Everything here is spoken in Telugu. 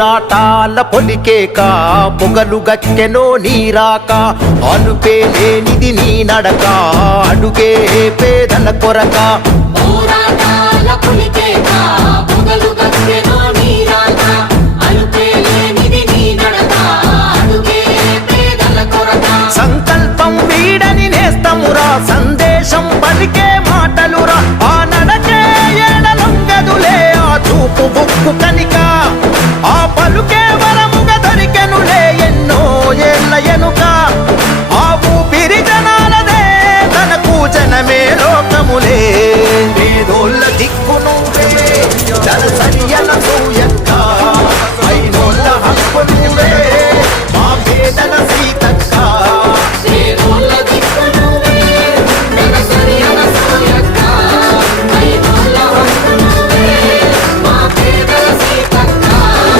పోరాటాల పొలికేక పొగలు గక్కెనో నీరాక అలుపే లేనిది నీ నడక అడుగే పేదల కొరక పోరాటాల పొలికేక పొగలు గక్కెనో